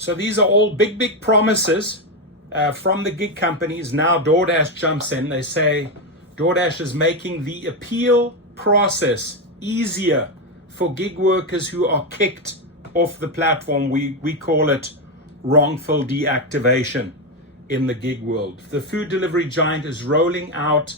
So these are all big promises from the gig companies. Now DoorDash jumps in. They say DoorDash is making the appeal process easier for gig workers who are kicked off the platform. We call it wrongful deactivation in the gig world. The food delivery giant is rolling out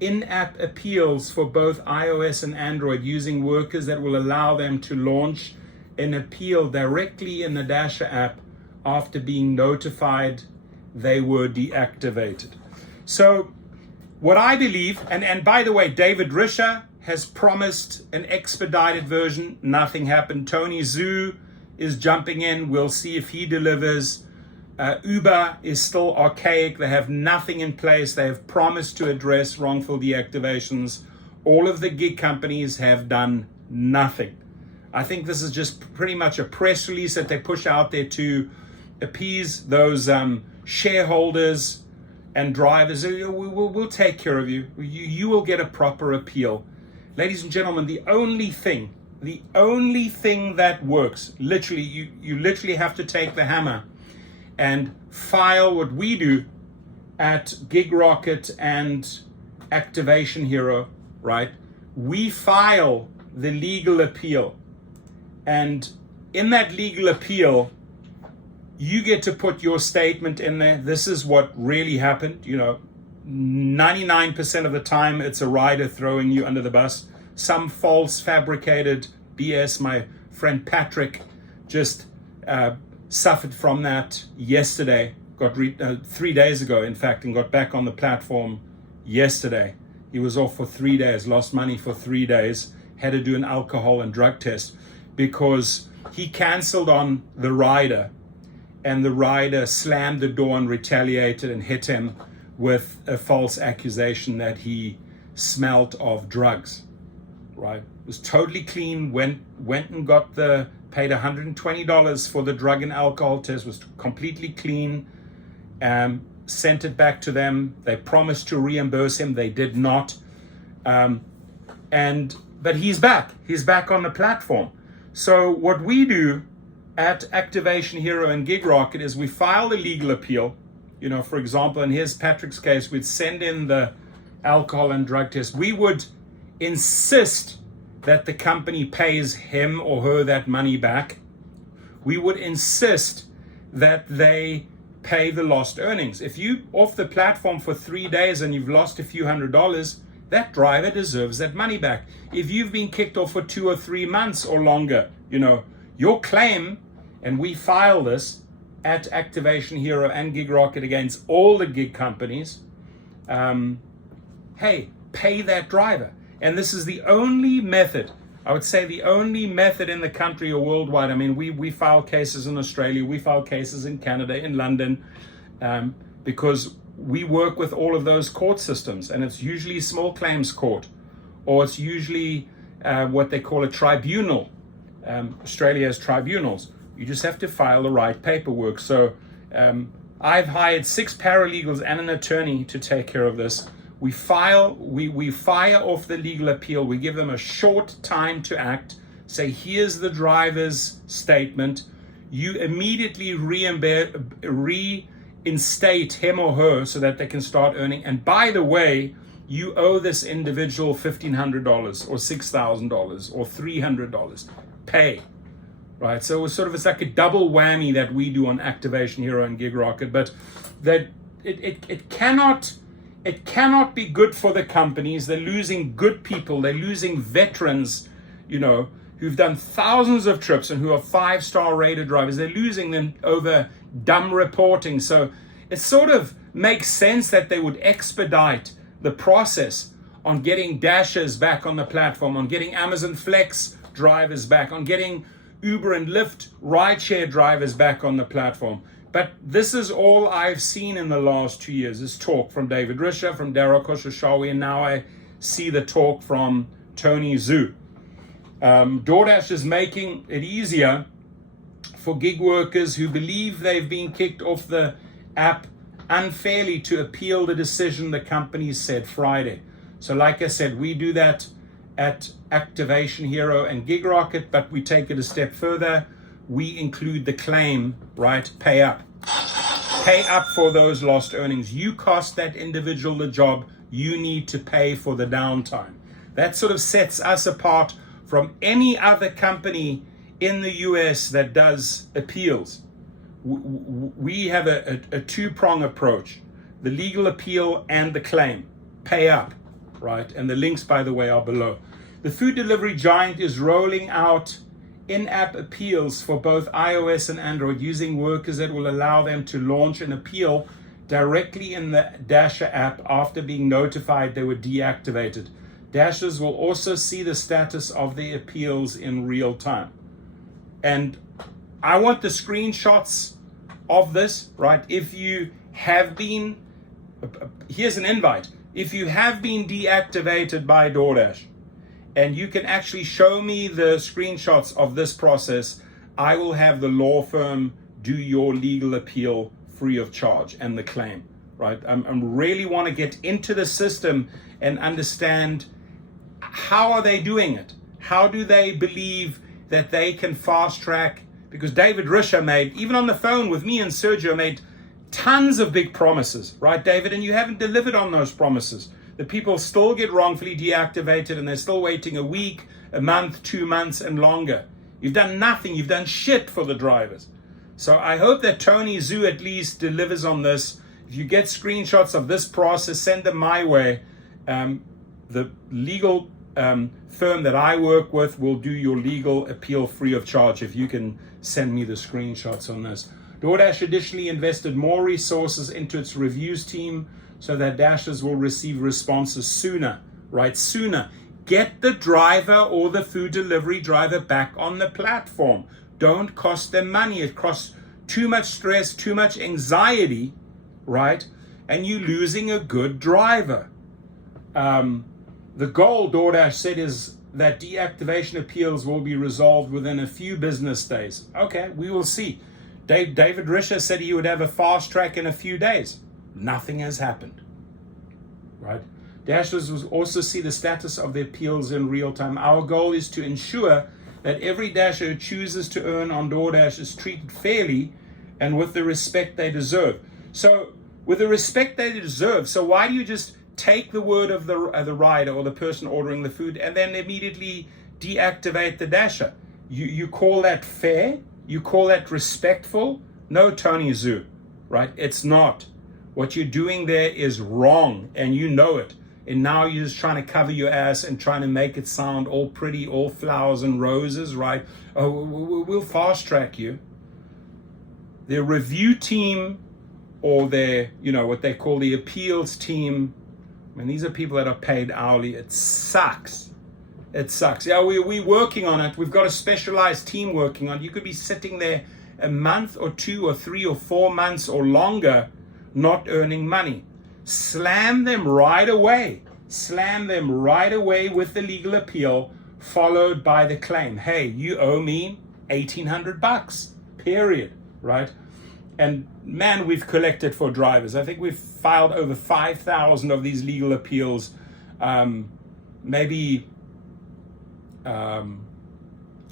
in-app appeals for both iOS and Android using workers that will allow them to launch an appeal directly in the Dasher app after being notified they were deactivated. So what I believe, and by the way, David Risher has promised an expedited version. Nothing happened. Tony Zhu is jumping in. We'll see if he delivers. Uber is still archaic. They have nothing in place. They have promised to address wrongful deactivations. All of the gig companies have done nothing. I think this is just pretty much a press release that they push out there to appease those shareholders and drivers. We'll take care of you. You will get a proper appeal. Ladies and gentlemen, the only thing that works, literally, you literally have to take the hammer and file what we do at GigRocket and Activation Hero, right? We file the legal appeal. And in that legal appeal, you get to put your statement in there. This is what really happened. 99% of the time, it's a rider throwing you under the bus. Some false, fabricated BS. My friend Patrick just suffered from that yesterday. Got 3 days ago, in fact, and got back on the platform yesterday. He was off for 3 days, lost money for 3 days, had to do an alcohol and drug test because he canceled on the rider, and the rider slammed the door and retaliated and hit him with a false accusation that he smelled of drugs, right? It was totally clean, went and paid $120 for the drug and alcohol test, was completely clean, sent it back to them. They promised to reimburse him. They did not. But he's back on the platform. So what we do at Activation Hero and GigRocket is we file the legal appeal. For example, in Patrick's case, we'd send in the alcohol and drug test. We would insist that the company pays him or her that money back. We would insist that they pay the lost earnings. If you off the platform for 3 days and you've lost a few $100s, that driver deserves that money back. If you've been kicked off for 2 or 3 months or longer, your claim, and we file this at Activation Hero and GigRocket against all the gig companies, hey, pay that driver. And this is the only method, I would say the only method in the country or worldwide. I mean, we file cases in Australia, we file cases in Canada, in London, because we work with all of those court systems, and it's usually small claims court, or it's usually what they call a tribunal. Australia has tribunals. You just have to file the right paperwork. So I've hired 6 paralegals and an attorney to take care of this. We fire off the legal appeal. We give them a short time to act. Say, here's the driver's statement. You immediately reinstate him or her so that they can start earning. And by the way, you owe this individual $1,500 or $6,000 or $300. Pay. Right, so it's like a double whammy that we do on Activation Hero and GigRocket, but that it cannot be good for the companies. They're losing good people. They're losing veterans, who've done thousands of trips and who are 5-star rated drivers. They're losing them over dumb reporting. So it sort of makes sense that they would expedite the process on getting Dashers back on the platform, on getting Amazon Flex drivers back, on getting Uber and Lyft rideshare drivers back on the platform. But this is all I've seen in the last 2 years, is talk from David Risher, from Daryl Khosrowshahi, and now I see the talk from Tony Zhu. DoorDash is making it easier for gig workers who believe they've been kicked off the app unfairly to appeal the decision the company said Friday. So like I said, we do that at Activation Hero and GigRocket, but we take it a step further. we include the claim, right? Pay up. Pay up for those lost earnings. You cost that individual the job, you need to pay for the downtime. That sort of sets us apart from any other company in the US that does appeals. We have a two-prong approach, the legal appeal and the claim. Pay up, right? And the links, by the way, are below. The food delivery giant is rolling out in-app appeals for both iOS and Android using workers that will allow them to launch an appeal directly in the Dasher app after being notified they were deactivated. Dashers will also see the status of their appeals in real time. And I want the screenshots of this, right? If you have been, here's an invite. If you have been deactivated by DoorDash, and you can actually show me the screenshots of this process, I will have the law firm do your legal appeal free of charge and the claim, right? I really want to get into the system and understand how are they doing it? How do they believe that they can fast track? Because David Risher made, even on the phone with me and Sergio, made tons of big promises, right, David? And you haven't delivered on those promises. The people still get wrongfully deactivated and they're still waiting a week, a month, 2 months, and longer. You've done nothing. You've done shit for the drivers. So I hope that Tony Zhu at least delivers on this. If you get screenshots of this process, send them my way. The legal firm that I work with will do your legal appeal free of charge if you can send me the screenshots on this. DoorDash additionally invested more resources into its reviews team so that Dashers will receive responses sooner, right? Sooner. Get the driver or the food delivery driver back on the platform. Don't cost them money. It costs too much stress, too much anxiety, right? And you're losing a good driver. The goal, DoorDash said, is that deactivation appeals will be resolved within a few business days. Okay, we will see. David Risher said he would have a fast track in a few days. Nothing has happened, right? Dashers will also see the status of the appeals in real time. Our goal is to ensure that every Dasher who chooses to earn on DoorDash is treated fairly and with the respect they deserve. So, with the respect they deserve, so why do you just take the word of the rider or the person ordering the food and then immediately deactivate the Dasher? You call that fair? You call that respectful? No, Tony Zhu, right? It's not. What you're doing there is wrong, and you know it. And now you're just trying to cover your ass and trying to make it sound all pretty, all flowers and roses, right? Oh, we'll fast track you. Their review team or their, what they call the appeals team, I mean, these are people that are paid hourly. It sucks. It sucks. Yeah, we're working on it. We've got a specialized team working on it. You could be sitting there a month or 2 or 3 or 4 months or longer not earning money. Slam them right away. Slam them right away with the legal appeal, followed by the claim. Hey, you owe me $1,800, period, right? And man, we've collected for drivers. I think we've filed over 5,000 of these legal appeals. Maybe out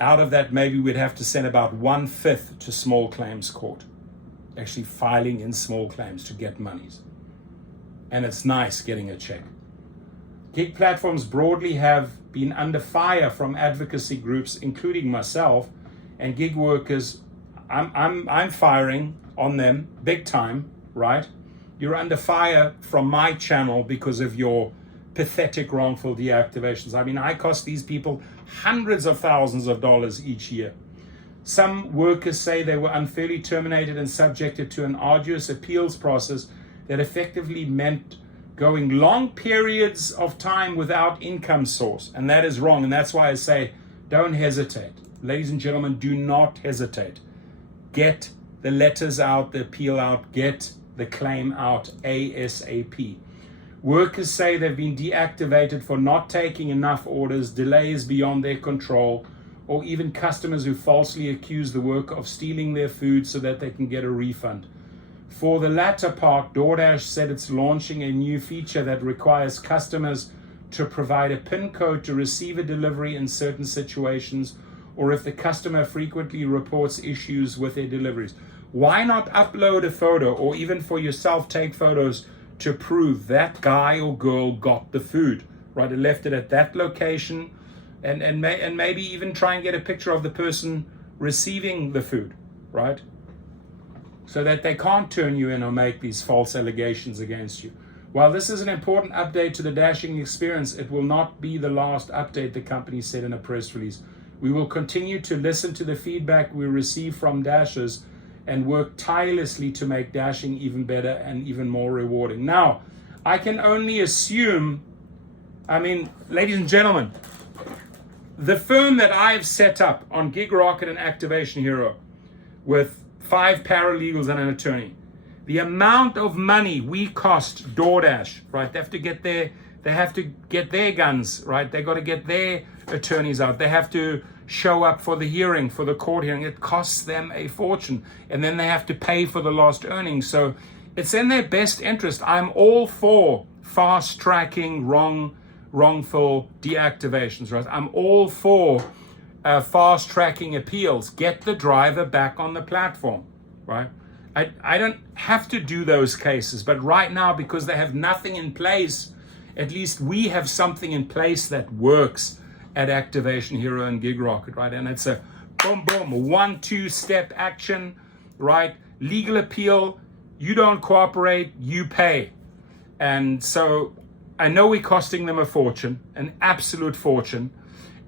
of that, maybe we'd have to send about 1/5 to small claims court, actually filing in small claims to get monies. And it's nice getting a check. Gig platforms broadly have been under fire from advocacy groups, including myself, and gig workers. I'm firing on them big time, right? You're under fire from my channel because of your pathetic wrongful deactivations. I mean, I cost these people hundreds of thousands of dollars each year. Some workers say they were unfairly terminated and subjected to an arduous appeals process that effectively meant going long periods of time without income source. And that is wrong. And that's why I say, don't hesitate. Ladies and gentlemen, do not hesitate. Get the letters out, the appeal out, get the claim out ASAP. Workers say they've been deactivated for not taking enough orders, delays beyond their control, or even customers who falsely accuse the worker of stealing their food so that they can get a refund. For the latter part, DoorDash said it's launching a new feature that requires customers to provide a PIN code to receive a delivery in certain situations, or if the customer frequently reports issues with their deliveries. Why not upload a photo, or even for yourself, take photos to prove that guy or girl got the food, right? And left it at that location, and maybe even try and get a picture of the person receiving the food, right? So that they can't turn you in or make these false allegations against you. While this is an important update to the dashing experience, it will not be the last update, the company said in a press release. We will continue to listen to the feedback we receive from dashers and work tirelessly to make dashing even better and even more rewarding. Now, I can only assume, ladies and gentlemen, the firm that I've set up on Gig Rocket and Activation Hero with 5 paralegals and an attorney, the amount of money we cost Doordash, right? They have to get their guns, right? They got to get their attorneys out. They have to show up for the hearing, for the court hearing. It costs them a fortune, and then they have to pay for the lost earnings. So it's in their best interest. I'm all for fast tracking wrongful deactivations, right? I'm all for fast tracking appeals. Get the driver back on the platform, right? I don't have to do those cases, but right now, because they have nothing in place, at least we have something in place that works at Activation Hero and Gig Rocket, right? And it's a boom, boom, 1-2 step action, right? Legal appeal, you don't cooperate, you pay. And so I know we're costing them a fortune, an absolute fortune,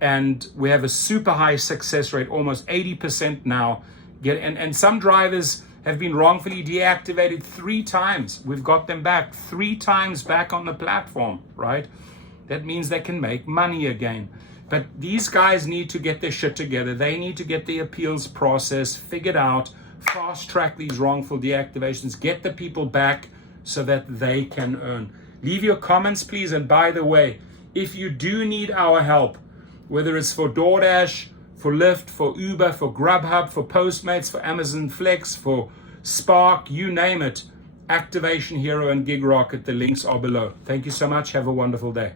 and we have a super high success rate, almost 80% now. And some drivers have been wrongfully deactivated 3 times. We've got them back 3 times back on the platform, right? That means they can make money again. But these guys need to get their shit together. They need to get the appeals process figured out, fast track these wrongful deactivations, get the people back so that they can earn. Leave your comments, please. And by the way, if you do need our help, whether it's for Doordash, for Lyft, for Uber, for Grubhub, for Postmates, for Amazon Flex, for Spark, you name it, Activation Hero and Gig Rocket, the links are below. Thank you so much. Have a wonderful day.